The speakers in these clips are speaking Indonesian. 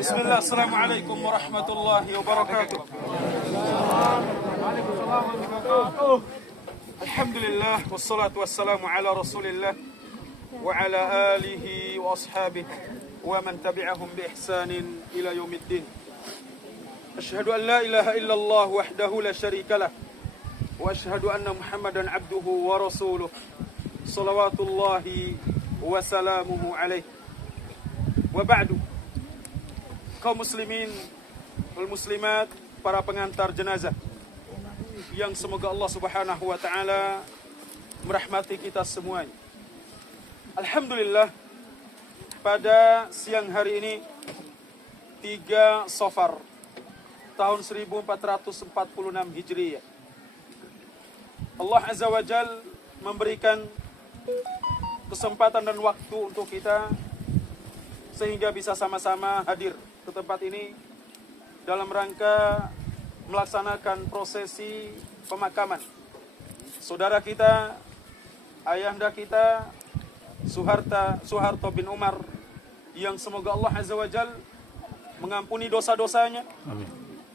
Bismillah, assalamualaikum warahmatullahi wabarakatuh. Alhamdulillah, wassalatu wassalamu ala rasulillah wa ala alihi wa ashabihi wa man tabi'ahum bi ihsanin ila yaumiddin. Asyhadu an la ilaha illallah wahdahu la syarika lah wa asyhadu anna Muhammadan abduhu wa rasuluh salawatullahi wa salamuhu alaihi. Wa ba'du. Kaum muslimin wal muslimat, para pengantar jenazah yang semoga Allah Subhanahu wa taala merahmati kita semuanya. Alhamdulillah, pada siang hari ini 3 Safar tahun 1446 Hijriah, Allah Azza wa Jal memberikan kesempatan dan waktu untuk kita sehingga bisa sama-sama hadir ke tempat ini dalam rangka melaksanakan prosesi pemakaman saudara kita, ayahanda kita, Suharto bin Umar, yang semoga Allah Azza wa Jal mengampuni dosa-dosanya,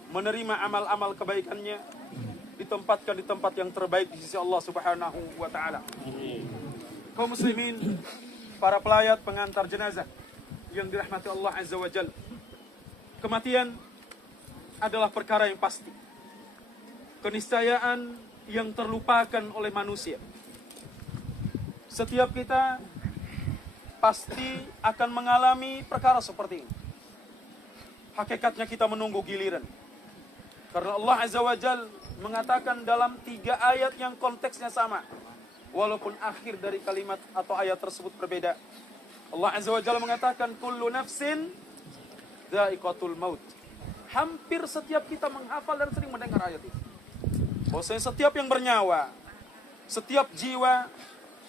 menerima amal-amal kebaikannya, ditempatkan di tempat yang terbaik di sisi Allah Subhanahu wa taala. Kaum muslimin, para pelayat pengantar jenazah yang dirahmati Allah Azza wa Jal, kematian adalah perkara yang pasti, keniscayaan yang terlupakan oleh manusia. Setiap kita pasti akan mengalami perkara seperti ini. Hakikatnya kita menunggu giliran, karena Allah Azza wa Jal mengatakan dalam 3 ayat yang konteksnya sama, walaupun akhir dari kalimat atau ayat tersebut berbeda. Allah Azza wa Jalla mengatakan kullu nafsin dha'iqatul maut. Hampir setiap kita menghafal dan sering mendengar ayat ini, bahwasanya setiap yang bernyawa, setiap jiwa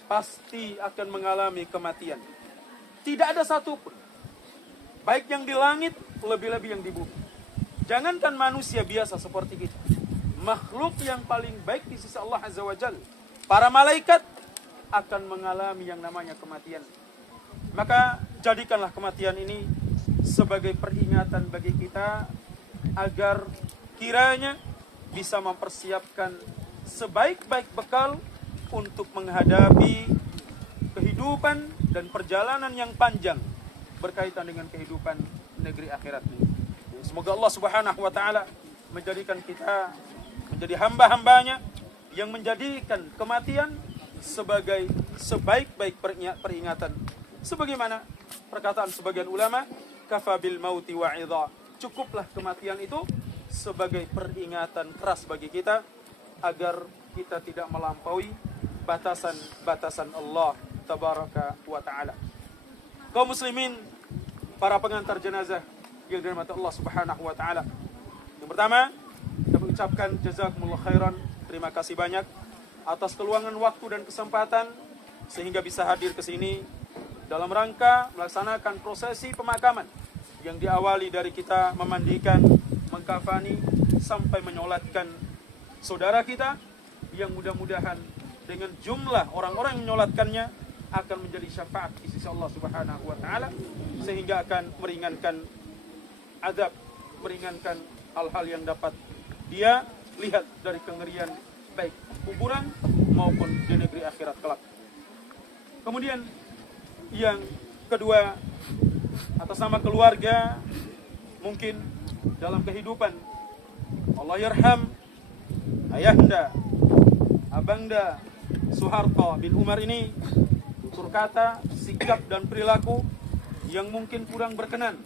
pasti akan mengalami kematian. Tidak ada satupun, baik yang di langit, lebih-lebih yang di bumi. Jangankan manusia biasa seperti kita, makhluk yang paling baik di sisi Allah Azza wa Jalla, para malaikat akan mengalami yang namanya kematian. Maka jadikanlah kematian ini sebagai peringatan bagi kita agar kiranya bisa mempersiapkan sebaik-baik bekal untuk menghadapi kehidupan dan perjalanan yang panjang berkaitan dengan kehidupan negeri akhirat ini. Semoga Allah Subhanahu wa taala menjadikan kita menjadi hamba-hambanya yang menjadikan kematian sebagai sebaik-baik peringatan. Sebagaimana perkataan sebagian ulama, kafabil mauti wa'idha, cukuplah kematian itu sebagai peringatan keras bagi kita agar kita tidak melampaui batasan-batasan Allah tabaraka wa ta'ala. Kaum muslimin, para pengantar jenazah yang dirahmati Allah Subhanahu wa taala, yang pertama, kita mengucapkan jazakumullah khairan, terima kasih banyak atas keluangan waktu dan kesempatan sehingga bisa hadir ke sini dalam rangka melaksanakan prosesi pemakaman yang diawali dari kita memandikan, mengkafani, sampai menyolatkan saudara kita yang mudah-mudahan dengan jumlah orang-orang yang menyolatkannya akan menjadi syafaat di sisi Allah Subhanahu wa taala, sehingga akan meringankan azab, meringankan hal-hal yang dapat dia lihat dari kengerian baik kuburan maupun di negeri akhirat kelak. Kemudian yang kedua, atas nama keluarga, mungkin dalam kehidupan, Allah yarham ayahanda, abangda Suharto bin Umar ini tutur kata, sikap dan perilaku yang mungkin kurang berkenan,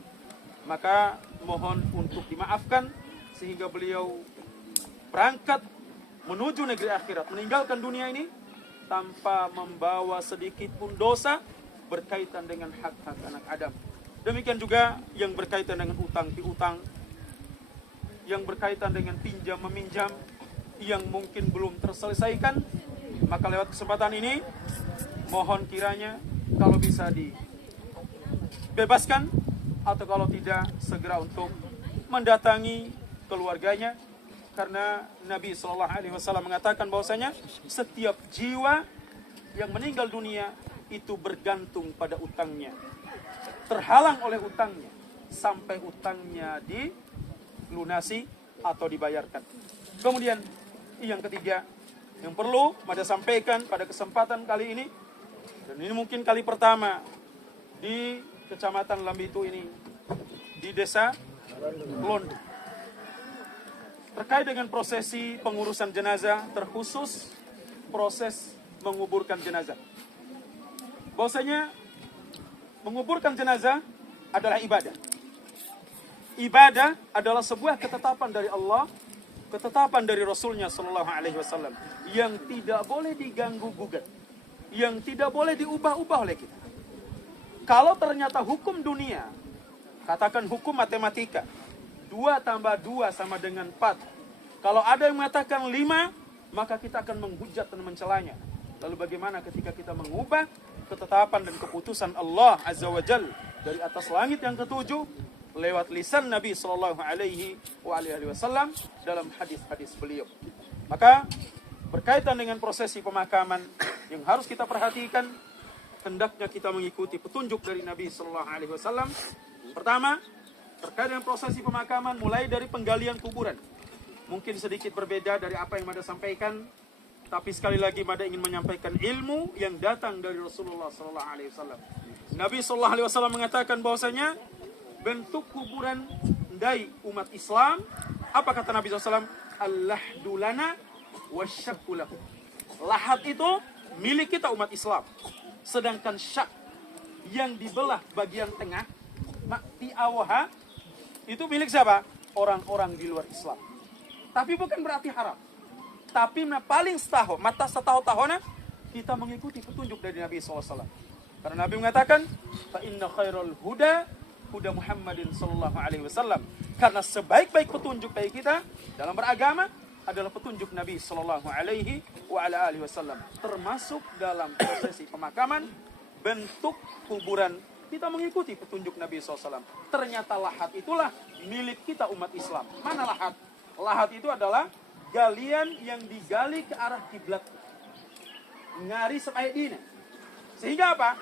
maka mohon untuk dimaafkan sehingga beliau berangkat menuju negeri akhirat, meninggalkan dunia ini tanpa membawa sedikit pun dosa berkaitan dengan hak-hak anak Adam. Demikian juga yang berkaitan dengan utang piutang, yang berkaitan dengan pinjam meminjam yang mungkin belum terselesaikan. Maka lewat kesempatan ini mohon kiranya kalau bisa dibebaskan, atau kalau tidak segera untuk mendatangi keluarganya, Karena Nabi SAW mengatakan bahwasanya setiap jiwa yang meninggal dunia itu bergantung pada utangnya, terhalang oleh utangnya sampai utangnya dilunasi atau dibayarkan. Kemudian yang ketiga yang perlu Mada sampaikan pada kesempatan kali ini, dan ini mungkin kali pertama di Kecamatan Lambitu ini, di Desa Londo, terkait dengan prosesi pengurusan jenazah, terkhusus proses menguburkan jenazah. Bahwasanya menguburkan jenazah adalah ibadah. Ibadah adalah sebuah ketetapan dari Allah, ketetapan dari Rasulnya Sallallahu Alaihi Wasallam, yang tidak boleh diganggu gugat, yang tidak boleh diubah-ubah oleh kita. Kalau ternyata hukum dunia, katakan hukum matematika, 2 tambah 2 sama dengan 4. Kalau ada yang mengatakan 5, maka kita akan menghujat dan mencelanya. Lalu bagaimana ketika kita mengubah ketetapan dan keputusan Allah Azza wa Jal dari atas langit yang ketujuh lewat lisan Nabi Sallallahu Alaihi Wasallam dalam hadis-hadis beliau. Maka berkaitan dengan prosesi pemakaman yang harus kita perhatikan, hendaknya kita mengikuti petunjuk dari Nabi Sallallahu Alaihi Wasallam. Pertama, terkait dengan prosesi pemakaman mulai dari penggalian kuburan. Mungkin sedikit berbeda dari apa yang Mada sampaikan, tapi sekali lagi Mada ingin menyampaikan ilmu yang datang dari Rasulullah Sallallahu Alaihi Wasallam. Nabi Sallallahu Alaihi Wasallam mengatakan bahwasanya bentuk kuburan dari umat Islam, apa kata Nabi SAW? Al-lahdu lana wasyakku lahu. Lahat itu milik kita umat Islam, sedangkan syak yang dibelah bagian tengah, makti awaha, itu milik siapa? Orang-orang di luar Islam. Tapi bukan berarti haram. Tapi paling setahu, mata setahu-tahunnya kita mengikuti petunjuk dari Nabi SAW. Karena Nabi mengatakan, fa inna khairul huda huda Muhammadin sallallahu alaihi wasallam. Karena sebaik-baik petunjuk bagi kita dalam beragama adalah petunjuk Nabi sallallahu alaihi wasallam. Termasuk dalam prosesi pemakaman, bentuk kuburan, kita mengikuti petunjuk Nabi SAW. Ternyata lahat itulah milik kita umat Islam. Mana lahat? Lahat itu adalah galian yang digali ke arah kiblat, ngari sepaidina. Sehingga apa?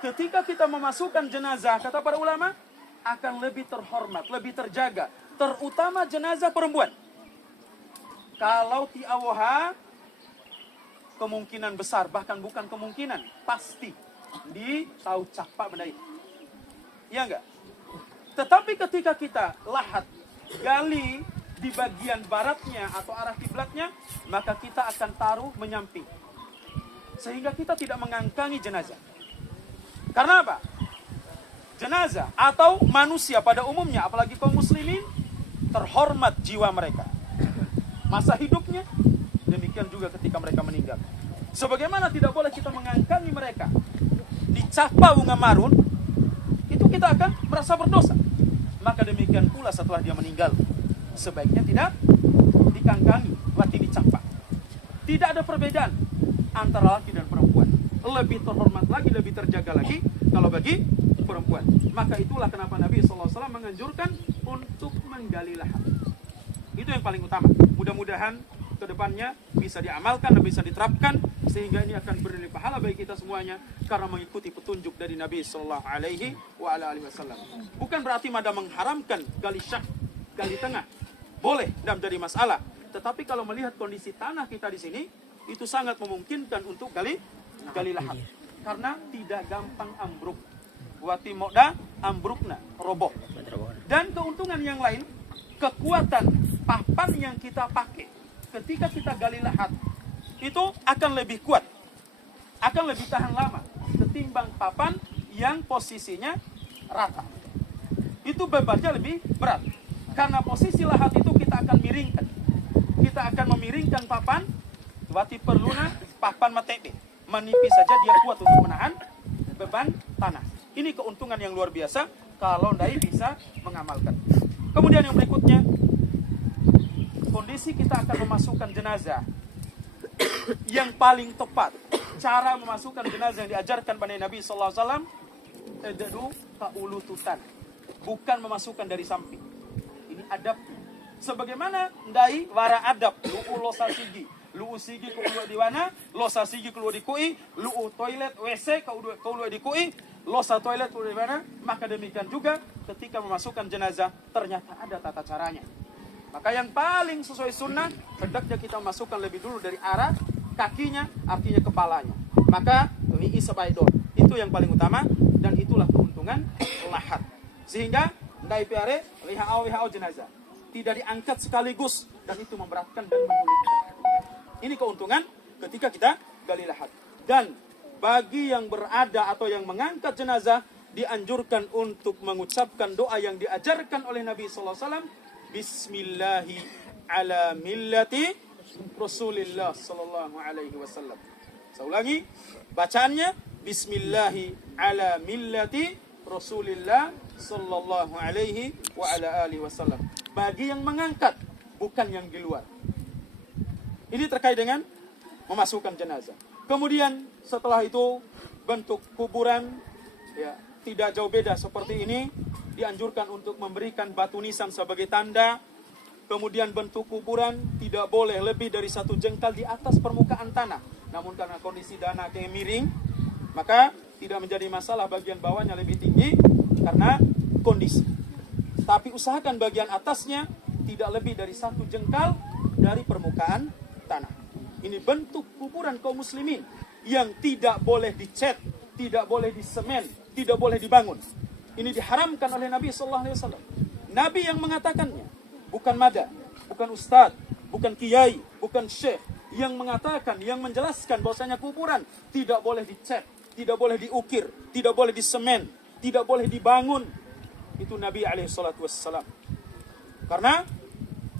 Ketika kita memasukkan jenazah, kata para ulama, akan lebih terhormat, lebih terjaga. Terutama jenazah perempuan. Kalau ti awoha, kemungkinan besar, bahkan bukan kemungkinan, pasti di tahu capak benda itu. Ya enggak? Tetapi ketika kita lahat, gali di bagian baratnya atau arah kiblatnya, maka kita akan taruh menyamping. Sehingga kita tidak mengangkangi jenazah. Karena apa? Jenazah atau manusia pada umumnya, apalagi kaum muslimin, terhormat jiwa mereka. Masa hidupnya, demikian juga ketika mereka meninggal. Sebagaimana tidak boleh kita mengangkangi mereka, dicapa bunga marun, itu kita akan merasa berdosa. Maka demikian pula setelah dia meninggal, sebaiknya tidak dikangkangi, lagi dicapa. Tidak ada perbedaan antara laki dan perempuan. Lebih terhormat lagi, lebih terjaga lagi kalau bagi perempuan. Maka itulah kenapa Nabi SAW menganjurkan untuk menggali lahat. Itu yang paling utama. Mudah-mudahan ke depannya bisa diamalkan dan bisa diterapkan, sehingga ini akan bernilai pahala bagi kita semuanya karena mengikuti petunjuk dari Nabi Sallallahu Alaihi Wasallam. Bukan berarti Mada mengharamkan gali syak, gali tengah. Boleh, tidak menjadi masalah. Tetapi kalau melihat kondisi tanah kita di sini, itu sangat memungkinkan untuk gali lahat. Karena tidak gampang ambruk. Wati moda ambrukna, roboh. Dan keuntungan yang lain, kekuatan papan yang kita pakai ketika kita gali lahat itu akan lebih kuat, akan lebih tahan lama ketimbang papan yang posisinya rata. Itu bebannya lebih berat. Karena posisi lahat itu kita akan miringkan. Kita akan memiringkan papan, wati perluna papan matebe. Menipis saja dia kuat untuk menahan beban tanah. Ini keuntungan yang luar biasa kalau Ndai bisa mengamalkan. Kemudian yang berikutnya, kondisi kita akan memasukkan jenazah. Yang paling tepat, cara memasukkan jenazah yang diajarkan pada Nabi SAW, edadu kaulututan. Bukan memasukkan dari samping. Ini adab. Sebagaimana ndai wara adab lu'u losa sigi. Lu'u sigi ko ulu di wana, losa sigi ko di kui, lu'u toilet WC ko ulu di kui, losa toilet ko di mana. Maka demikian juga ketika memasukkan jenazah ternyata ada tata caranya. Maka yang paling sesuai sunnah, hendaknya kita masukkan lebih dulu dari arah kakinya, artinya kepalanya. Maka li'i sebaidon. Itu yang paling utama dan itulah keuntungan lahat. Sehingga ndai piare WHO jenazah tidak diangkat sekaligus dan itu memberatkan dan menyulitkan. Ini keuntungan ketika kita gali lahat. Dan bagi yang berada atau yang mengangkat jenazah dianjurkan untuk mengucapkan doa yang diajarkan oleh Nabi sallallahu alaihi wasallam, Bismillahi ala millati Rasulillah sallallahu alaihi wasallam. Saya ulangi bacaannya, Bismillahi ala millati Rasulillah sallallahu alaihi wa ala alihi wasallam. Bagi yang mengangkat, bukan yang di luar. Ini terkait dengan memasukkan jenazah. Kemudian setelah itu bentuk kuburan ya tidak jauh beda seperti ini, dianjurkan untuk memberikan batu nisan sebagai tanda. Kemudian bentuk kuburan tidak boleh lebih dari 1 jengkal di atas permukaan tanah. Namun karena kondisi tanah yang miring, maka tidak menjadi masalah bagian bawahnya lebih tinggi karena kondisi. Tapi usahakan bagian atasnya tidak lebih dari 1 jengkal dari permukaan tanah. Ini bentuk kuburan kaum muslimin yang tidak boleh dicat, tidak boleh disemen, tidak boleh dibangun. Ini diharamkan oleh Nabi sallallahu alaihi wasallam. Nabi yang mengatakannya, bukan mada, bukan ustadz, bukan kiai, bukan syekh, yang mengatakan, yang menjelaskan bahwasanya kuburan tidak boleh dicat, tidak boleh diukir, tidak boleh disemen, tidak boleh dibangun. Itu Nabi alaihi salatu wassalam. Karena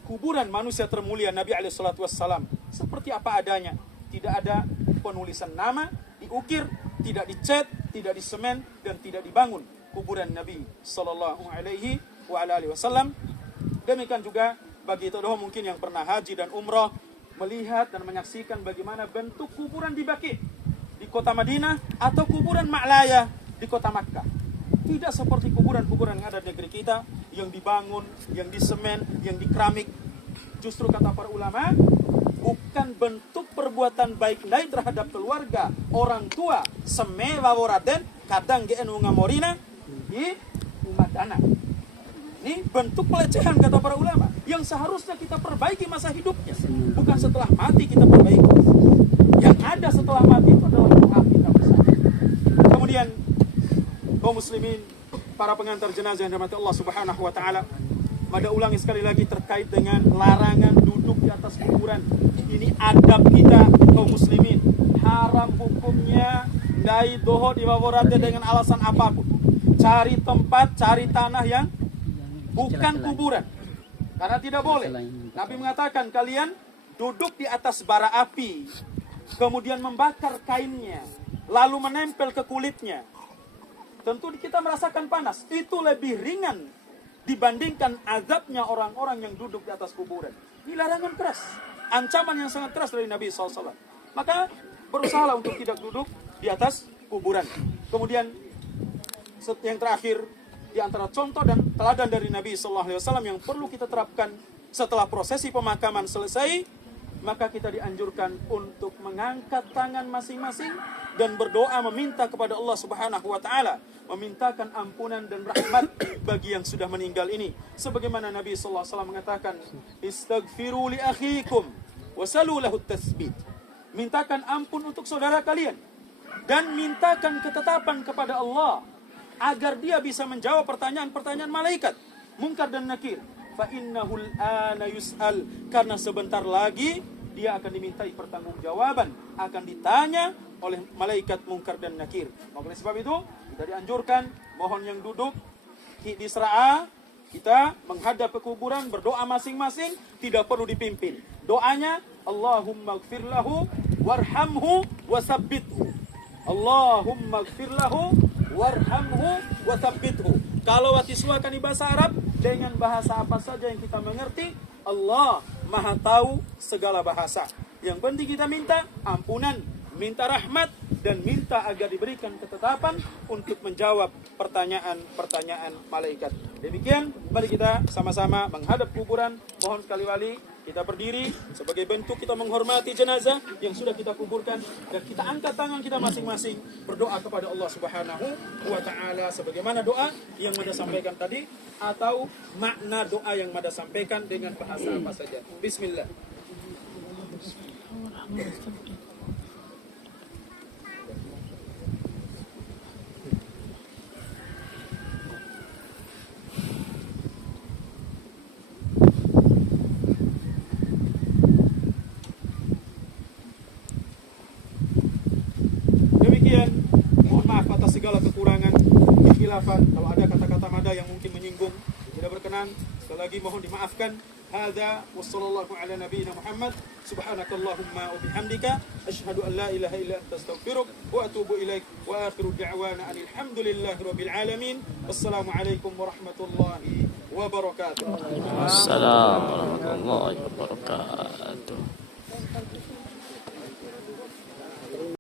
kuburan manusia termulia Nabi alaihi salatu wassalam seperti apa adanya. Tidak ada penulisan nama, diukir, tidak dicat, tidak disemen, dan tidak dibangun kuburan Nabi sallallahu alaihi wasallam. Demikian juga bagi todoh mungkin yang pernah haji dan umrah, melihat dan menyaksikan bagaimana bentuk kuburan di Baqi di kota Madinah atau kuburan Ma'laya di kota Makkah. Tidak seperti kuburan-kuburan yang ada di negeri kita, yang dibangun, yang disemen, yang dikeramik. Justru kata para ulama, bukan bentuk perbuatan baik lain terhadap keluarga, orang tua, semewa waraden, kadang genu ngamorina di umat anak. Ini bentuk pelecehan kata para ulama, yang seharusnya kita perbaiki masa hidupnya, bukan setelah mati kita perbaiki. Yang ada setelah mati itu adalah doa kita bersama. Kemudian kaum muslimin, para pengantar jenazah yang dirahmati Allah Subhanahu wa taala, pada ulangi sekali lagi terkait dengan larangan duduk di atas kuburan. Ini adab kita kaum muslimin. Haram hukumnya dai doho di waworate dengan alasan apapun. Cari tempat, cari tanah yang bukan kuburan. Karena tidak boleh. Nabi mengatakan kalian duduk di atas bara api, kemudian membakar kainnya, lalu menempel ke kulitnya. Tentu kita merasakan panas. Itu lebih ringan dibandingkan azabnya orang-orang yang duduk di atas kuburan. Ini larangan keras, ancaman yang sangat keras dari Nabi SAW. Maka berusahalah untuk tidak duduk di atas kuburan. Kemudian yang terakhir, di antara contoh dan teladan dari Nabi SAW yang perlu kita terapkan setelah prosesi pemakaman selesai, maka kita dianjurkan untuk mengangkat tangan masing-masing dan berdoa meminta kepada Allah Subhanahu wa taala, memintakan ampunan dan rahmat bagi yang sudah meninggal ini. Sebagaimana Nabi sallallahu alaihi wasallam mengatakan, "Istaghfiru li akhikum wa salu lahu at-tatsbit." Mintakan ampun untuk saudara kalian dan mintakan ketetapan kepada Allah agar dia bisa menjawab pertanyaan-pertanyaan malaikat Munkar dan Nakir. Fa innahul ana yus'al, karena sebentar lagi dia akan dimintai pertanggungjawaban, akan ditanya oleh malaikat Munkar dan Nakir. Oleh sebab itu kita dianjurkan mohon yang duduk di Isra'a, kita menghadap ke kuburan, berdoa masing-masing, tidak perlu dipimpin. Doanya Allahumma ighfir lahu warhamhu wasabbithu. Allahumma ighfir lahu warhamhu wasabbithu. Kalau watiswa kan di bahasa Arab, dengan bahasa apa saja yang kita mengerti, Allah Maha tahu segala bahasa. Yang penting kita minta ampunan, minta rahmat, dan minta agar diberikan ketetapan untuk menjawab pertanyaan-pertanyaan malaikat. Demikian, mari kita sama-sama menghadap kuburan. Mohon sekali wali kita berdiri sebagai bentuk kita menghormati jenazah yang sudah kita kuburkan, dan kita angkat tangan kita masing-masing berdoa kepada Allah Subhanahu wa taala sebagaimana doa yang Mada sampaikan tadi atau makna doa yang Mada sampaikan dengan bahasa apa saja. Bismillah. Demikian, mohon maaf atas segala kekurangan, kekhilafan, kalau ada kata-kata Mada yang mungkin menyinggung, tidak berkenan, sekali lagi mohon dimaafkan. Hadza wa sallallahu ala nabiyyina Muhammad. Subhanakallahumma wa bihamdika asyhadu an la ilaha illa anta astaghfiruka wa atubu ilaik. Wa akhiru da'wana alhamdulillahi rabbil alamin. Wassalamu alaikum warahmatullahi wabarakatuh. Assalamualaikum warahmatullahi wabarakatuh.